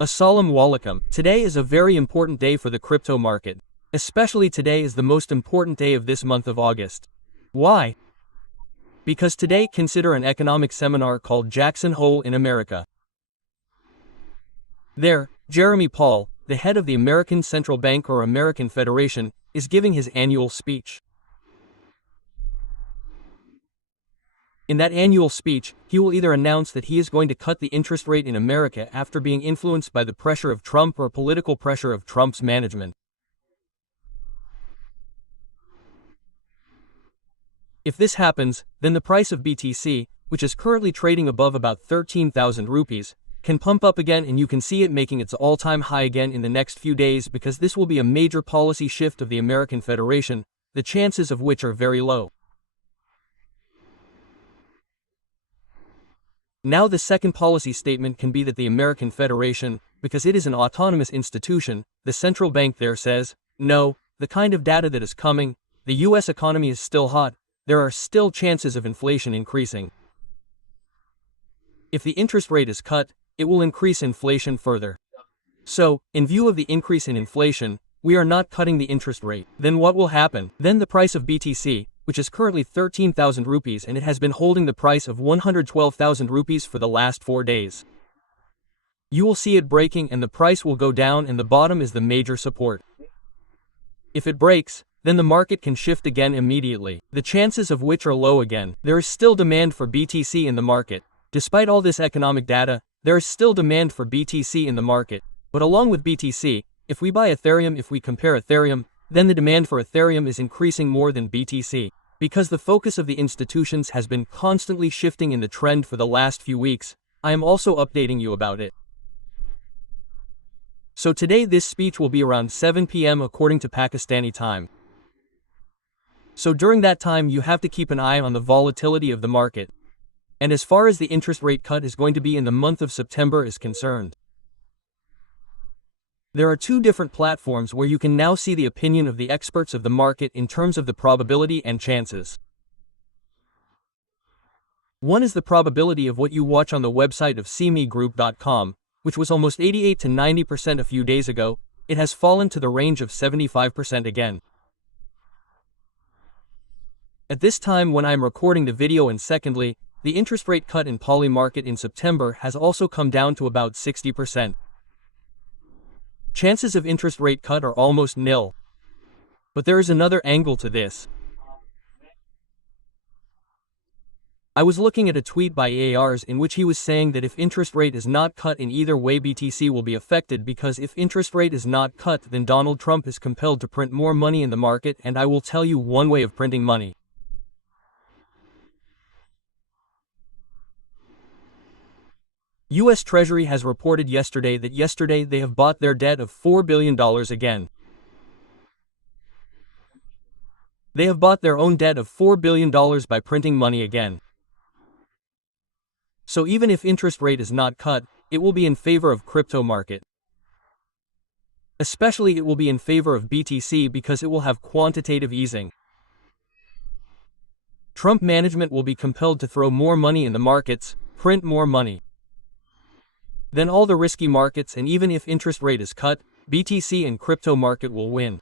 Assalamu alaikum. Today is a very important day for the crypto market. Especially today is the most important day of this month of August. Why? Because today consider an economic seminar called Jackson Hole in America. There, Jerome Powell, the head of the American Central Bank or American Federation, is giving his annual speech. In that annual speech, he will either announce that he is going to cut the interest rate in America after being influenced by the pressure of Trump or political pressure of Trump's management. If this happens, then the price of BTC, which is currently trading above about 13,000 rupees, can pump up again, and you can see it making its all-time high again in the next few days, because this will be a major policy shift of the American Federation, the chances of which are very low. Now the second policy statement can be that the American Federation, because it is an autonomous institution, the central bank there says, no, the kind of data that is coming, the US economy is still hot, there are still chances of inflation increasing. If the interest rate is cut, it will increase inflation further. So, in view of the increase in inflation, we are not cutting the interest rate. Then what will happen? Then the price of BTC, which is currently 13,000 rupees, and it has been holding the price of 112,000 rupees for the last 4 days. You will see it breaking and the price will go down, and the bottom is the major support. If it breaks, then the market can shift again immediately, the chances of which are low again. There is still demand for BTC in the market. Despite all this economic data, there is still demand for BTC in the market. But along with BTC, if we buy Ethereum, if we compare Ethereum, then the demand for Ethereum is increasing more than BTC. Because the focus of the institutions has been constantly shifting in the trend for the last few weeks, I am also updating you about it. So today this speech will be around 7 p.m. according to Pakistani time. So during that time you have to keep an eye on the volatility of the market. And as far as the interest rate cut is going to be in the month of September is concerned, there are two different platforms where you can now see the opinion of the experts of the market in terms of the probability and chances. One is the probability of what you watch on the website of cmegroup.com, which was almost 88 to 90% a few days ago. It has fallen to the range of 75% again. At this time when I am recording the video, and secondly, the interest rate cut in poly market in September has also come down to about 60%. Chances of interest rate cut are almost nil. But there is another angle to this. I was looking at a tweet by ARs in which he was saying that if interest rate is not cut in either way, BTC will be affected, because if interest rate is not cut, then Donald Trump is compelled to print more money in the market, and I will tell you one way of printing money. U.S. Treasury has reported yesterday that they have bought their debt of $4 billion again. They have bought their own debt of $4 billion by printing money again. So even if interest rate is not cut, it will be in favor of crypto market. Especially it will be in favor of BTC because it will have quantitative easing. Trump management will be compelled to throw more money in the markets, print more money. Then all the risky markets, and even if interest rate is cut, BTC and crypto market will win.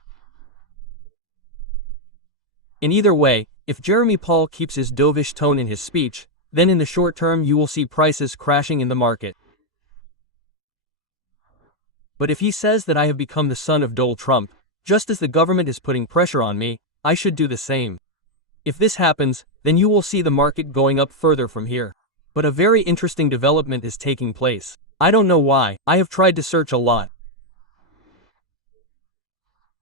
In either way, if Jerome Powell keeps his dovish tone in his speech, then in the short term you will see prices crashing in the market. But if he says that I have become the son of Donald Trump, just as the government is putting pressure on me, I should do the same. If this happens, then you will see the market going up further from here. But a very interesting development is taking place. I don't know why. I have tried to search a lot.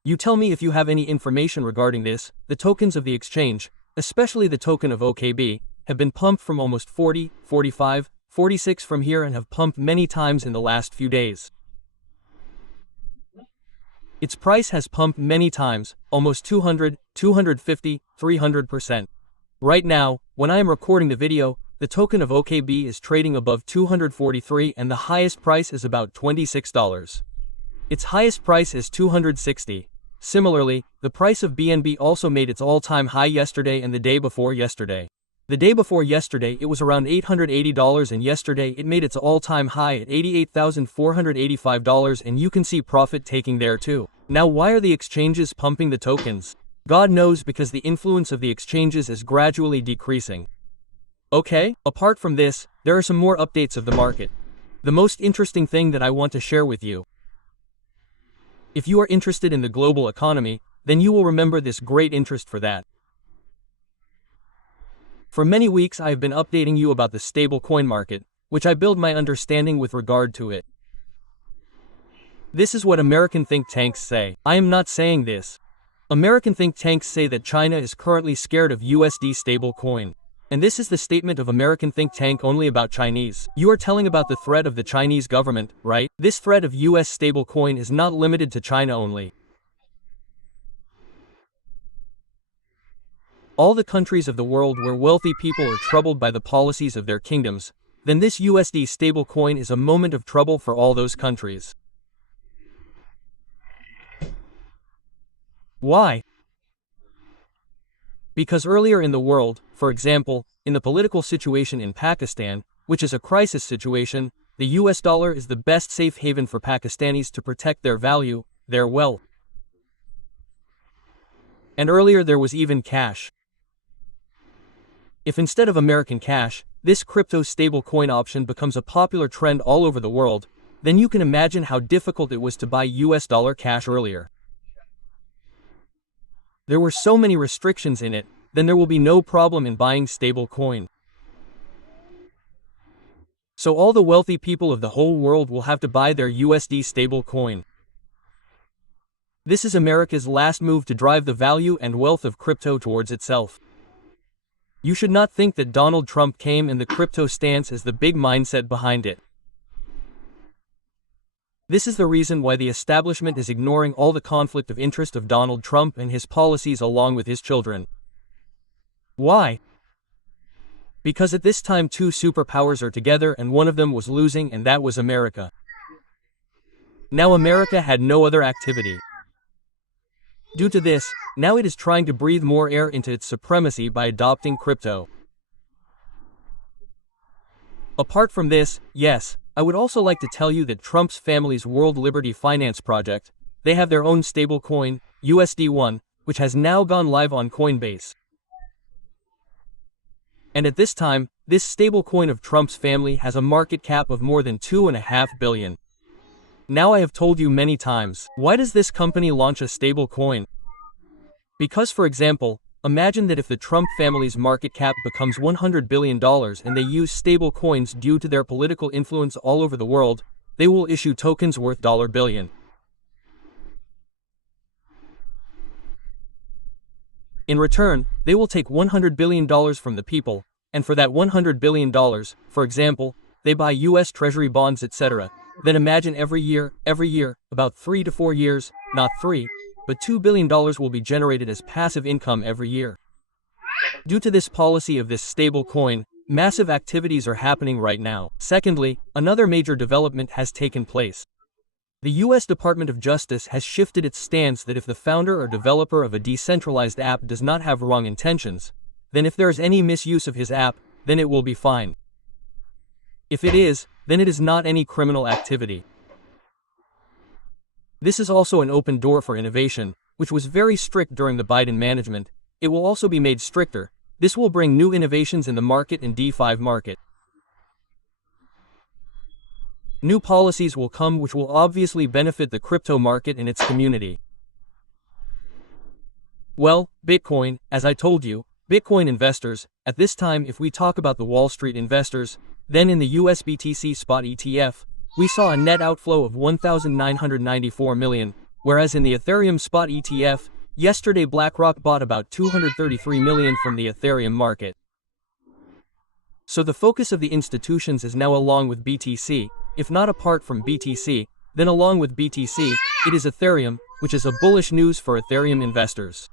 You tell me if you have any information regarding this. The tokens of the exchange, especially the token of OKB, have been pumped from almost 40, 45, 46 from here, and have pumped many times in the last few days. Its price has pumped many times, almost 200, 250, 300%. Right now, when I am recording the video, the token of OKB is trading above 243 and the highest price is about $26. Its highest price is 260. Similarly, the price of BNB also made its all-time high yesterday and the day before yesterday. The day before yesterday it was around $880 and yesterday it made its all-time high at $88,485 and you can see profit taking there too. Now why are the exchanges pumping the tokens? God knows, because the influence of the exchanges is gradually decreasing. Okay, apart from this, there are some more updates of the market. The most interesting thing that I want to share with you. If you are interested in the global economy, then you will remember this great interest for that. For many weeks I have been updating you about the stable coin market, which I build my understanding with regard to it. This is what American think tanks say. I am not saying this. American think tanks say that China is currently scared of USD stable coin. And this is the statement of American think tank only about Chinese. You are telling about the threat of the Chinese government, right? This threat of US stable coin is not limited to China only. All the countries of the world where wealthy people are troubled by the policies of their kingdoms, then this USD stablecoin is a moment of trouble for all those countries. Why? Because earlier in the world, for example, in the political situation in Pakistan, which is a crisis situation, the US dollar is the best safe haven for Pakistanis to protect their value, their wealth. And earlier there was even cash. If instead of American cash, this crypto stablecoin option becomes a popular trend all over the world, then you can imagine how difficult it was to buy US dollar cash earlier. There were so many restrictions in it, then there will be no problem in buying stable coin. So all the wealthy people of the whole world will have to buy their USD stable coin. This is America's last move to drive the value and wealth of crypto towards itself. You should not think that Donald Trump came in the crypto stance as the big mindset behind it. This is the reason why the establishment is ignoring all the conflict of interest of Donald Trump and his policies along with his children. Why? Because at this time two superpowers are together and one of them was losing, and that was America. Now America had no other activity. Due to this, now it is trying to breathe more air into its supremacy by adopting crypto. Apart from this, yes, I would also like to tell you that Trump's family's World Liberty Finance project, they have their own stablecoin, USD1, which has now gone live on Coinbase. And at this time, this stablecoin of Trump's family has a market cap of more than $2.5 billion. Now I have told you many times, why does this company launch a stable coin? Because, for example, imagine that if the Trump family's market cap becomes $100 billion and they use stable coins due to their political influence all over the world, they will issue tokens worth $1 billion. In return, they will take $100 billion from the people, and for that $100 billion, for example, they buy US Treasury bonds, etc. Then imagine every year, about 3 to 4 years, not 3, but $2 billion will be generated as passive income every year. Due to this policy of this stable coin, massive activities are happening right now. Secondly, another major development has taken place. The US Department of Justice has shifted its stance that if the founder or developer of a decentralized app does not have wrong intentions, then if there is any misuse of his app, then it will be fine. If it is, then it is not any criminal activity. This is also an open door for innovation, which was very strict during the Biden management. It will also be made stricter. This will bring new innovations in the market and DeFi market. New policies will come which will obviously benefit the crypto market and its community. Well, Bitcoin, as I told you, Bitcoin investors, at this time if we talk about the Wall Street investors, then in the US BTC spot ETF, we saw a net outflow of 1,994 million, whereas in the Ethereum spot ETF, yesterday BlackRock bought about 233 million from the Ethereum market. So the focus of the institutions is now along with BTC, if not apart from BTC, then along with BTC, it is Ethereum, which is a bullish news for Ethereum investors.